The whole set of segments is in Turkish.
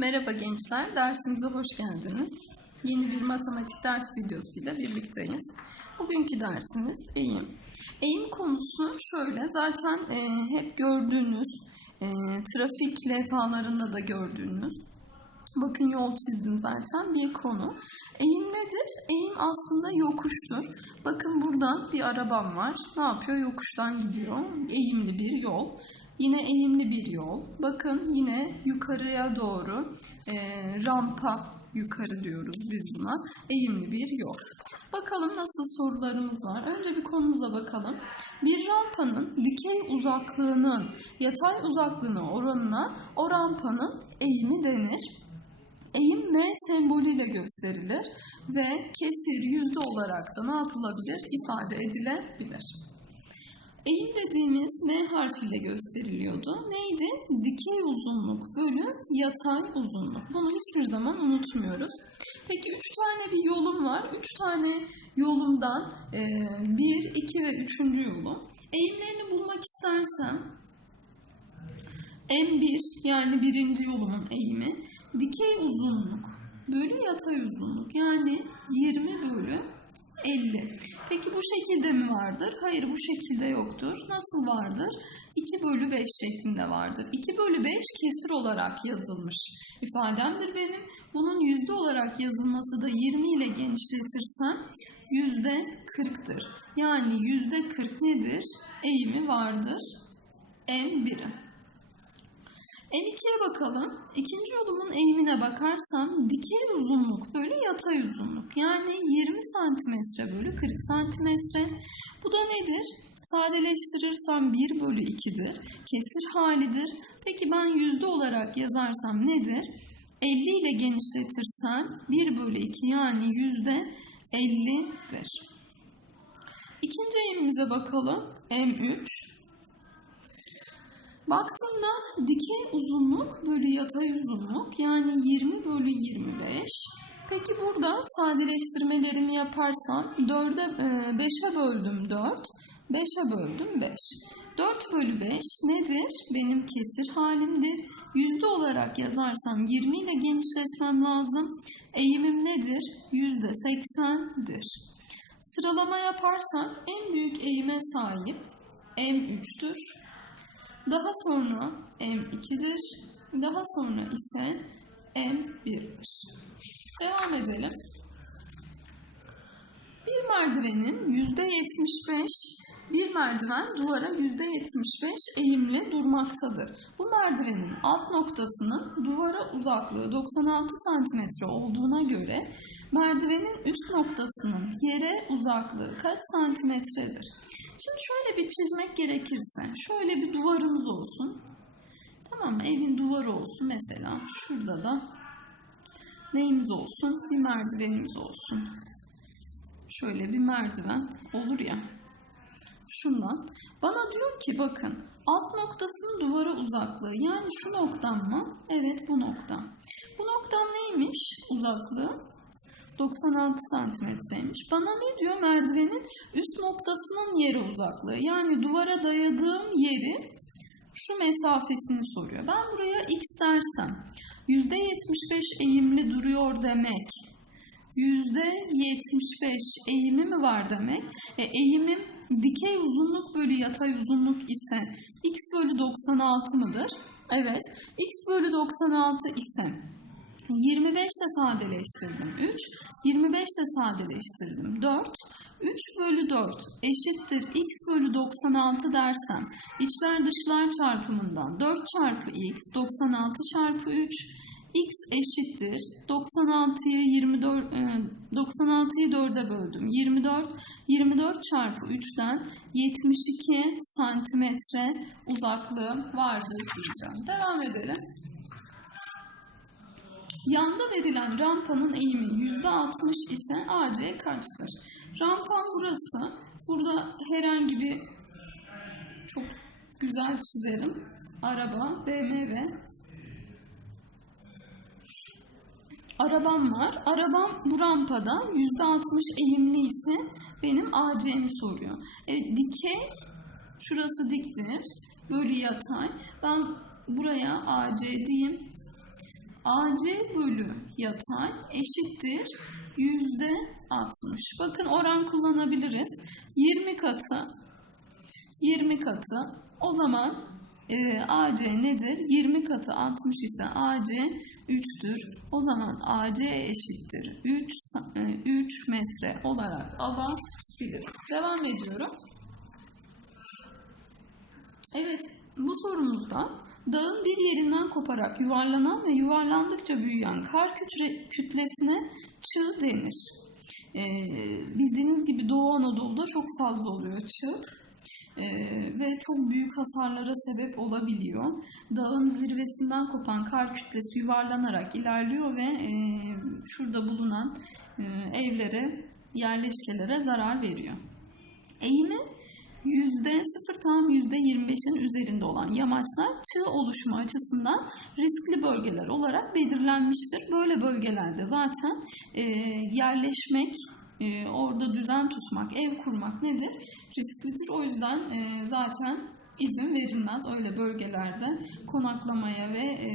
Merhaba gençler, dersimize hoş geldiniz. Yeni bir matematik ders videosuyla birlikteyiz. Bugünkü dersimiz eğim. Eğim konusu şöyle, zaten e, hep gördüğünüz, e, trafik levhalarında da gördüğünüz, bakın yol çizdim zaten bir konu. Eğim nedir? Eğim aslında yokuştur. Bakın burada bir arabam var. Ne yapıyor? Yokuştan gidiyor. Eğimli bir yol. Yine eğimli bir yol. Bakın yine yukarıya doğru e, rampa yukarı diyoruz biz buna. Eğimli bir yol. Bakalım nasıl sorularımız var. Önce bir konumuza bakalım. Bir rampanın dikey uzaklığının yatay uzaklığına oranına o rampanın eğimi denir. Eğim M sembolüyle gösterilir ve kesir yüzde olarak da ne yapılabilir? ifade edilebilir. Eğim dediğimiz M harfiyle gösteriliyordu. Neydi? Dikey uzunluk bölü yatay uzunluk. Bunu hiçbir zaman unutmuyoruz. Peki üç tane bir yolum var. Üç tane yolumdan e, bir, iki ve üçüncü yolum. Eğimlerini bulmak istersem M1 yani birinci yolumun eğimi dikey uzunluk bölü yatay uzunluk yani 20 bölü 50. Peki bu şekilde mi vardır? Hayır bu şekilde yoktur. Nasıl vardır? 2 bölü 5 şeklinde vardır. 2 bölü 5 kesir olarak yazılmış ifademdir benim. Bunun yüzde olarak yazılması da 20 ile genişletirsem yüzde 40'tır. Yani yüzde 40 nedir? Eğimi vardır. M1'i. M2'ye bakalım. İkinci eğimine bakarsam dikey uzunluk bölü yatay uzunluk. Yani 20 santimetre bölü 40 santimetre. Bu da nedir? Sadeleştirirsem 1 bölü 2'dir. Kesir halidir. Peki ben yüzde olarak yazarsam nedir? 50 ile genişletirsem 1 bölü 2 yani yüzde 50'dir. İkinci eğimimize bakalım. M3. Baktığımda dikey uzunluk bölü yatay uzunluk yani 20 bölü 25. Peki burada sadeleştirmelerimi yaparsam 4'e 5'e böldüm 4, 5'e böldüm 5. 4 bölü 5 nedir? Benim kesir halimdir. Yüzde olarak yazarsam 20 ile genişletmem lazım. Eğimim nedir? Yüzde 80'dir. Sıralama yaparsak en büyük eğime sahip M3'tür. Daha sonra M2'dir. Daha sonra ise M1'dir. Devam edelim. Bir merdivenin %75 bir merdiven duvara %75 eğimli durmaktadır. Bu merdivenin alt noktasının duvara uzaklığı 96 cm olduğuna göre merdivenin üst noktasının yere uzaklığı kaç santimetredir? Şimdi şöyle bir çizmek gerekirse, şöyle bir duvarımız olsun. Tamam mı? Evin duvarı olsun mesela. Şurada da neyimiz olsun? Bir merdivenimiz olsun. Şöyle bir merdiven olur ya. Şundan. Bana diyor ki bakın alt noktasının duvara uzaklığı. Yani şu noktam mı? Evet bu noktam. Bu noktam neymiş uzaklığı? 96 santimetreymiş. Bana ne diyor? Merdivenin üst noktasının yere uzaklığı. Yani duvara dayadığım yeri şu mesafesini soruyor. Ben buraya x dersem %75 eğimli duruyor demek. %75 eğimi mi var demek? E, eğimim dikey uzunluk bölü yatay uzunluk ise x bölü 96 mıdır? Evet. x bölü 96 ise 25 ile sadeleştirdim 3. 25 ile sadeleştirdim 4. 3 bölü 4 eşittir x bölü 96 dersem içler dışlar çarpımından 4 çarpı x 96 çarpı 3 x eşittir 96'yı 24 96'yı 4'e böldüm 24 24 çarpı 3'ten 72 santimetre uzaklığı vardır diyeceğim. Devam edelim. Yanda verilen rampanın eğimi %60 ise AC kaçtır? Rampam burası. Burada herhangi bir çok güzel çizerim. Araba, BMW. Arabam var. Arabam bu rampada %60 eğimli ise benim AC'mi soruyor. E, dikey, şurası diktir. Böyle yatay. Ben buraya AC diyeyim. AC bölü yatay eşittir yüzde 60. Bakın oran kullanabiliriz. 20 katı 20 katı o zaman e, AC nedir? 20 katı 60 ise AC 3'tür. O zaman AC eşittir 3, sa- e, 3 metre olarak alabiliriz. Devam ediyorum. Evet, bu sorumuzda dağın bir yerinden koparak yuvarlanan ve yuvarlandıkça büyüyen kar kütle, kütlesine çığ denir. Ee, bildiğiniz gibi Doğu Anadolu'da çok fazla oluyor çığ. Ee, ve çok büyük hasarlara sebep olabiliyor. Dağın zirvesinden kopan kar kütlesi yuvarlanarak ilerliyor ve e, şurada bulunan e, evlere, yerleşkelere zarar veriyor. Eğimi yüzde sıfır tam yüzde 25'in üzerinde olan yamaçlar çığ oluşumu açısından riskli bölgeler olarak belirlenmiştir. Böyle bölgelerde zaten e, yerleşmek, e, orada düzen tutmak, ev kurmak nedir? Risklidir. O yüzden e, zaten izin verilmez öyle bölgelerde konaklamaya ve e,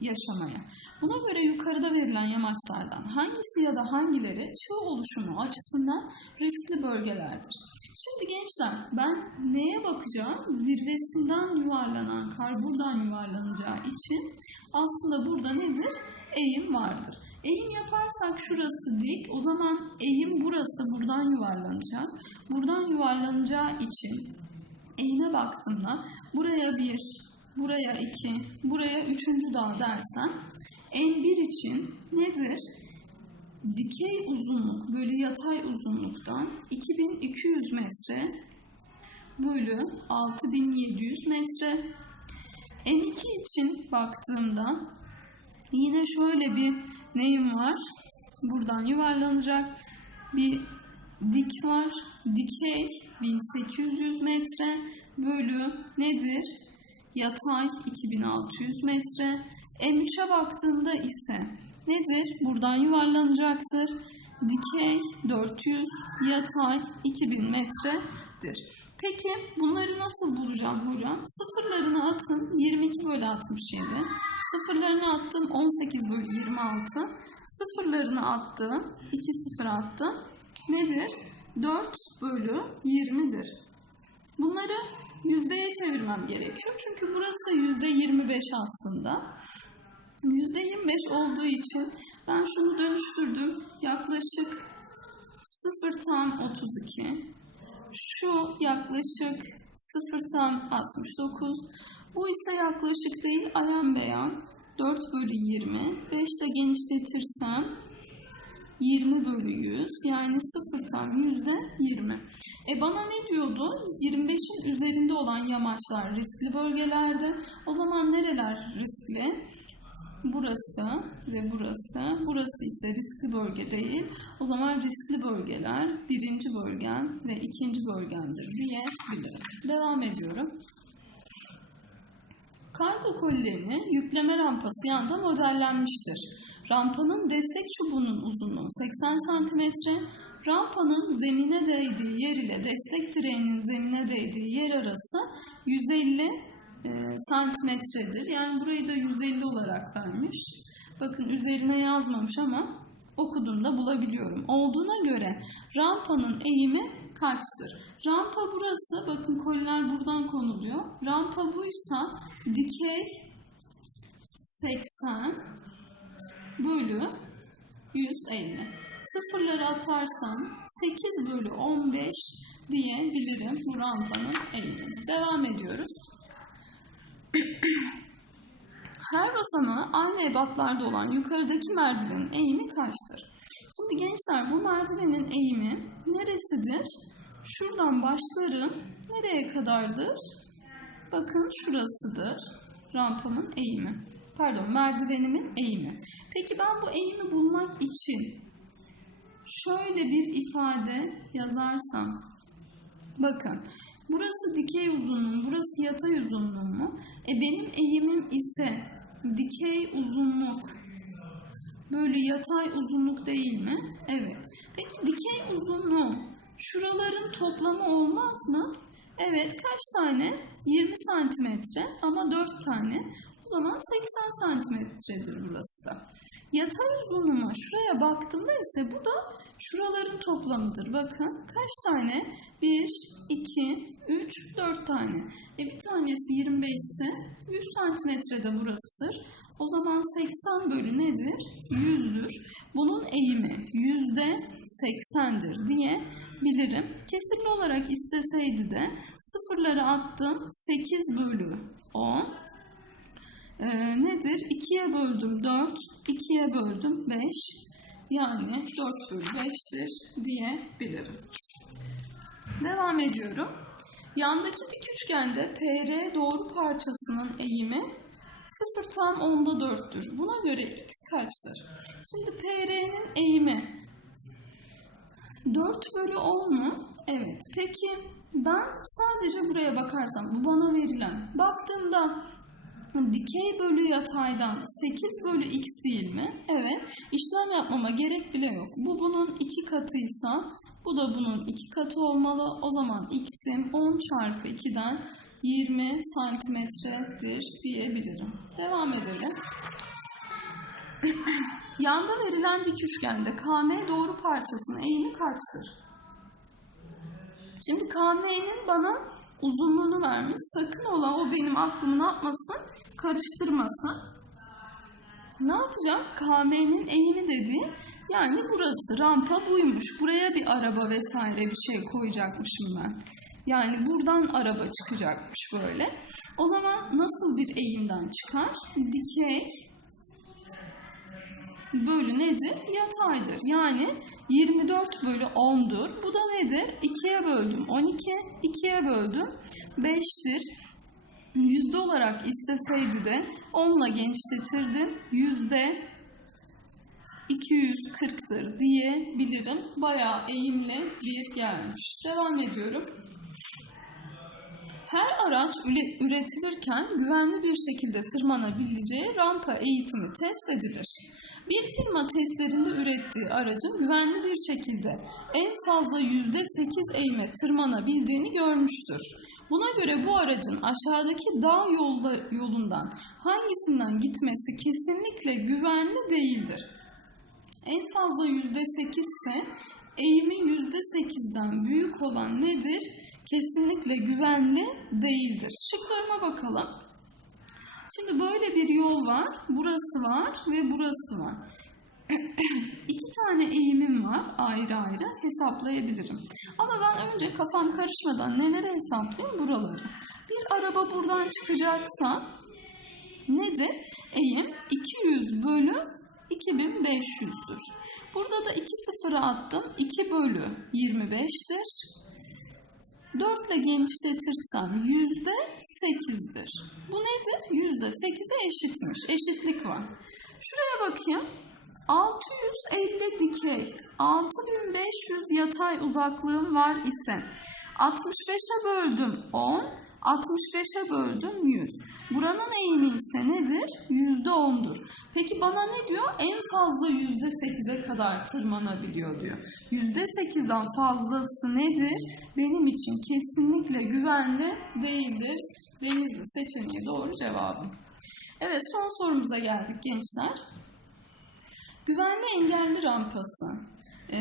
yaşamaya. Buna göre yukarıda verilen yamaçlardan hangisi ya da hangileri çığ oluşumu açısından riskli bölgelerdir? Şimdi gençler ben neye bakacağım? Zirvesinden yuvarlanan kar buradan yuvarlanacağı için aslında burada nedir? Eğim vardır. Eğim yaparsak şurası dik. O zaman eğim burası buradan yuvarlanacak. Buradan yuvarlanacağı için eğime baktığımda buraya bir, buraya iki, buraya üçüncü dağ dersem en1 için nedir? Dikey uzunluk bölü yatay uzunluktan 2200 metre bölü 6700 metre. M2 için baktığımda yine şöyle bir neyim var? Buradan yuvarlanacak bir dik var. Dikey 1800 metre bölü nedir? Yatay 2600 metre. M3'e baktığımda ise nedir? Buradan yuvarlanacaktır. Dikey 400, yatay 2000 metredir. Peki bunları nasıl bulacağım hocam? Sıfırlarını atın 22 bölü 67. Sıfırlarını attım 18 bölü 26. Sıfırlarını attım 2 sıfır attım. Nedir? 4 bölü 20'dir. Bunları yüzdeye çevirmem gerekiyor. Çünkü burası yüzde 25 aslında. Yüzde 25 olduğu için ben şunu dönüştürdüm. Yaklaşık 0 tam 32. Şu yaklaşık 0 tam 69. Bu ise yaklaşık değil ayan beyan 4 bölü 20. 5 ile genişletirsem 20 bölü 100 yani 0 tam yüzde 20. E bana ne diyordu? 25'in üzerinde olan yamaçlar riskli bölgelerde. O zaman nereler riskli? Burası ve burası. Burası ise riskli bölge değil. O zaman riskli bölgeler birinci bölgem ve ikinci bölgemdir diyebilirim. Devam ediyorum. Kargo kolilerinin yükleme rampası yanda modellenmiştir. Rampanın destek çubuğunun uzunluğu 80 cm, rampanın zemine değdiği yer ile destek direğinin zemine değdiği yer arası 150 e, santimetredir. Yani burayı da 150 olarak vermiş. Bakın üzerine yazmamış ama okuduğumda bulabiliyorum. Olduğuna göre rampanın eğimi kaçtır? Rampa burası. Bakın koliler buradan konuluyor. Rampa buysa dikey 80 bölü 150. Sıfırları atarsam 8 bölü 15 diyebilirim bu rampanın eğimini. Devam ediyoruz. Her basamağı aynı ebatlarda olan yukarıdaki merdivenin eğimi kaçtır? Şimdi gençler bu merdivenin eğimi neresidir? Şuradan başlarım. Nereye kadardır? Bakın şurasıdır. Rampamın eğimi. Pardon merdivenimin eğimi. Peki ben bu eğimi bulmak için şöyle bir ifade yazarsam. Bakın burası dikey uzunluğum, burası yatay uzunluğum mu? E benim eğimim ise dikey uzunluk böyle yatay uzunluk değil mi? Evet. Peki dikey uzunluğum şuraların toplamı olmaz mı? Evet kaç tane? 20 santimetre ama 4 tane. O zaman 80 santimetredir burası da. Yatay uzunluğuma şuraya baktığımda ise bu da şuraların toplamıdır. Bakın kaç tane? 1, 2, 3, 4 tane. E bir tanesi 25 ise 100 santimetre de burasıdır. O zaman 80 bölü nedir? 100'dür. Bunun eğimi yüzde 80'dir diye bilirim. Kesirli olarak isteseydi de sıfırları attım. 8 bölü 10. Ee, nedir? 2'ye böldüm 4, 2'ye böldüm 5. Yani 4 bölü 5'tir diyebilirim. Devam ediyorum. Yandaki dik üçgende PR doğru parçasının eğimi 0 tam onda 4'tür. Buna göre x kaçtır? Şimdi PR'nin eğimi 4 bölü 10 mu? Evet. Peki ben sadece buraya bakarsam bu bana verilen. Baktığımda dikey bölü yataydan 8 bölü x değil mi? Evet. İşlem yapmama gerek bile yok. Bu bunun iki katıysa bu da bunun iki katı olmalı. O zaman x'im 10 çarpı 2'den 20 santimetredir diyebilirim. Devam edelim. Yanda verilen dik üçgende KM doğru parçasının eğimi kaçtır? Şimdi KM'nin bana uzunluğunu vermiş. Sakın ola o benim aklımı ne yapmasın? Karıştırmasın. Ne yapacağım? KM'nin eğimi dediği yani burası rampa buymuş. Buraya bir araba vesaire bir şey koyacakmışım ben. Yani buradan araba çıkacakmış böyle. O zaman nasıl bir eğimden çıkar? Dikey bölü nedir? Yataydır. Yani 24 bölü 10'dur. Bu da nedir? 2'ye böldüm 12, 2'ye böldüm 5'tir. Yüzde olarak isteseydi de 10 ile genişletirdim. Yüzde 240'tır diyebilirim. Bayağı eğimli bir yermiş. Devam ediyorum. Her araç üre- üretilirken güvenli bir şekilde tırmanabileceği rampa eğitimi test edilir. Bir firma testlerinde ürettiği aracın güvenli bir şekilde en fazla %8 eğime tırmanabildiğini görmüştür. Buna göre bu aracın aşağıdaki dağ yolda, yolundan hangisinden gitmesi kesinlikle güvenli değildir. En fazla %8 ise eğimi %8'den büyük olan nedir? Kesinlikle güvenli değildir. Şıklarıma bakalım. Şimdi böyle bir yol var. Burası var ve burası var. İki tane eğimim var ayrı ayrı hesaplayabilirim. Ama ben önce kafam karışmadan neleri hesaplayayım buraları. Bir araba buradan çıkacaksa nedir? Eğim 200 bölü 2500'dür. Burada da 2 sıfırı attım. 2 bölü 25'tir. 4 ile genişletirsem yüzde 8'dir. Bu nedir? Yüzde 8'e eşitmiş. Eşitlik var. Şuraya bakayım. 650 dikey, 6500 yatay uzaklığım var ise 65'e böldüm 10, 65'e böldüm 100. Buranın eğimi ise nedir? %10'dur. Peki bana ne diyor? En fazla %8'e kadar tırmanabiliyor diyor. %8'den fazlası nedir? Benim için kesinlikle güvenli değildir. Denizli seçeneği doğru cevabım. Evet son sorumuza geldik gençler. Güvenli engelli rampası. Ee,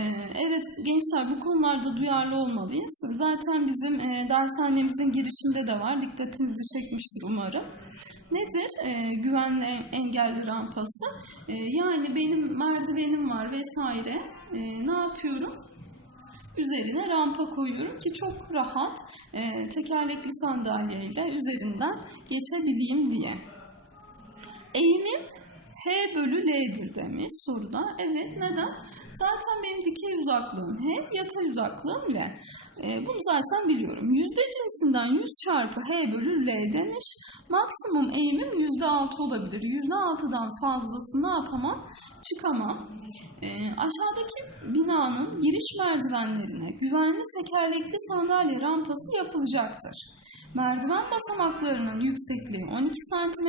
evet gençler bu konularda duyarlı olmalıyız. Zaten bizim e, dershanemizin girişinde de var. Dikkatinizi çekmiştir umarım. Nedir e, güvenli engelli rampası? E, yani benim merdivenim var vesaire. Ne yapıyorum? Üzerine rampa koyuyorum ki çok rahat e, tekerlekli sandalyeyle üzerinden geçebileyim diye. Eğimim H bölü L'dir demiş soruda. Evet neden? Zaten benim dikey uzaklığım H, yatay uzaklığım L. E, bunu zaten biliyorum. Yüzde cinsinden 100 çarpı H bölü L demiş. Maksimum eğimim yüzde 6 olabilir. Yüzde 6'dan fazlası ne yapamam? Çıkamam. E, aşağıdaki binanın giriş merdivenlerine güvenli tekerlekli sandalye rampası yapılacaktır. Merdiven basamaklarının yüksekliği 12 cm,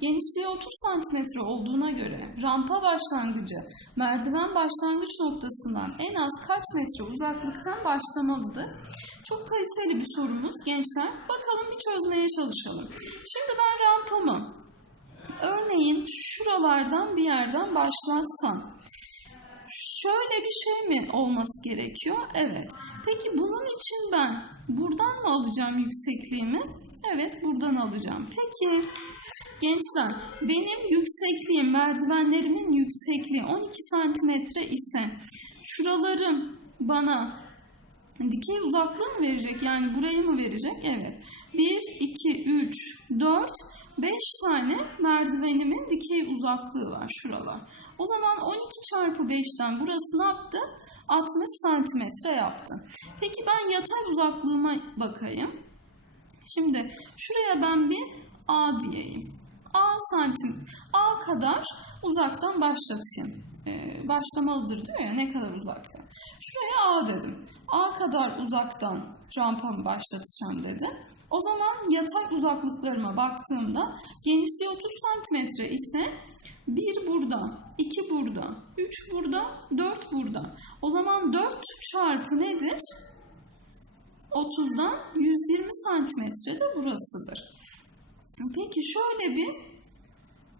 genişliği 30 cm olduğuna göre rampa başlangıcı merdiven başlangıç noktasından en az kaç metre uzaklıktan başlamalıdır? Çok kaliteli bir sorumuz gençler. Bakalım bir çözmeye çalışalım. Şimdi ben rampamı örneğin şuralardan bir yerden başlatsam şöyle bir şey mi olması gerekiyor? Evet. Peki bunun için ben buradan mı alacağım yüksekliğimi? Evet buradan alacağım. Peki gençler benim yüksekliğim merdivenlerimin yüksekliği 12 santimetre ise şuralarım bana dikey uzaklığı mı verecek? Yani burayı mı verecek? Evet. 1, 2, 3, 4, 5 tane merdivenimin dikey uzaklığı var şuralar. O zaman 12 çarpı 5'ten burası ne yaptı? 60 santimetre yaptı. Peki ben yatay uzaklığıma bakayım. Şimdi şuraya ben bir A diyeyim. A santim, A kadar uzaktan başlatayım. Ee, başlamalıdır diyor ya ne kadar uzaktan. Şuraya A dedim. A kadar uzaktan rampamı başlatacağım dedi. O zaman yatay uzaklıklarıma baktığımda genişliği 30 santimetre ise 1 burada, 2 burada, 3 burada, 4 burada. O zaman 4 çarpı nedir? 30'dan 120 santimetre de burasıdır. Peki şöyle bir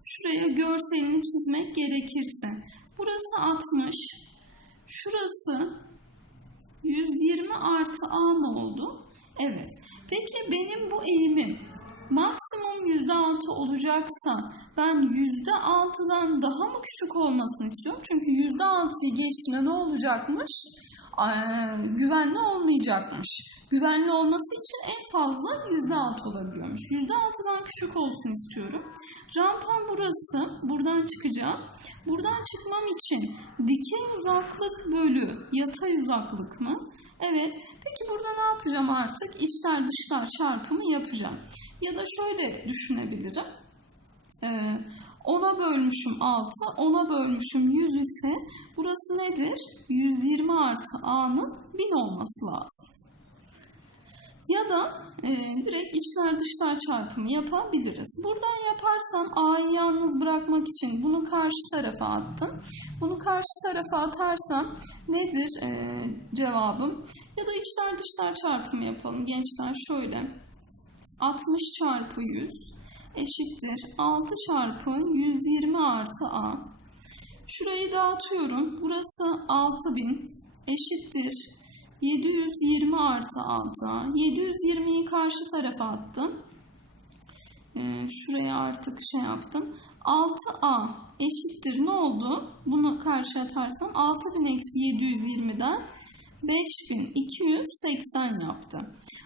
şuraya görselini çizmek gerekirse. Burası 60, şurası 120 artı A mı oldu? Evet. Peki benim bu eğimim maksimum %6 olacaksa ben %6'dan daha mı küçük olmasını istiyorum? Çünkü %6'yı geçtiğinde ne olacakmış? Güvenli olmayacakmış. Güvenli olması için en fazla %6 olabiliyormuş. %6'dan küçük olsun istiyorum. Rampam burası. Buradan çıkacağım. Buradan çıkmam için dikey uzaklık bölü yatay uzaklık mı? Evet. Peki burada ne yapacağım artık? İçler dışlar çarpımı yapacağım. Ya da şöyle düşünebilirim. Ee, 10'a bölmüşüm 6, 10'a bölmüşüm 100 ise nedir? 120 artı a'nın 1000 olması lazım. Ya da e, direkt içler dışlar çarpımı yapabiliriz. Buradan yaparsam a'yı yalnız bırakmak için bunu karşı tarafa attım. Bunu karşı tarafa atarsam nedir e, cevabım? Ya da içler dışlar çarpımı yapalım gençler şöyle. 60 çarpı 100 eşittir 6 çarpı 120 artı a. Şurayı dağıtıyorum. Burası 6000 eşittir 720 artı 6a. 720'yi karşı tarafa attım. Ee, şuraya artık şey yaptım. 6a eşittir ne oldu? Bunu karşı atarsam 6000 eksi 720'den 5280 yaptı.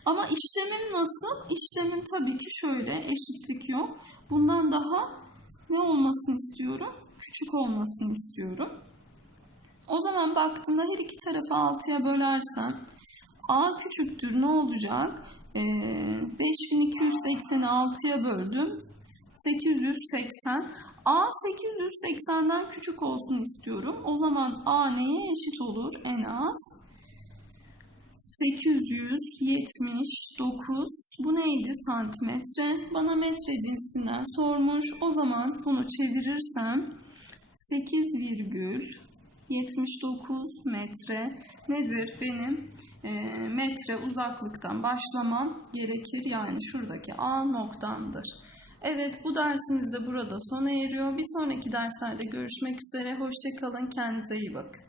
Ama işlemim nasıl? İşlemim tabii ki şöyle eşitlik yok. Bundan daha ne olmasını istiyorum? Küçük olmasını istiyorum. O zaman baktığımda her iki tarafı 6'ya bölersem A küçüktür ne olacak? Ee, 5280'i 6'ya böldüm. 880. A 880'den küçük olsun istiyorum. O zaman A neye eşit olur en az? 879 bu neydi santimetre? Bana metre cinsinden sormuş. O zaman bunu çevirirsem 8,79 metre nedir? Benim e, metre uzaklıktan başlamam gerekir. Yani şuradaki A noktamdır. Evet bu dersimiz de burada sona eriyor. Bir sonraki derslerde görüşmek üzere. Hoşçakalın. Kendinize iyi bakın.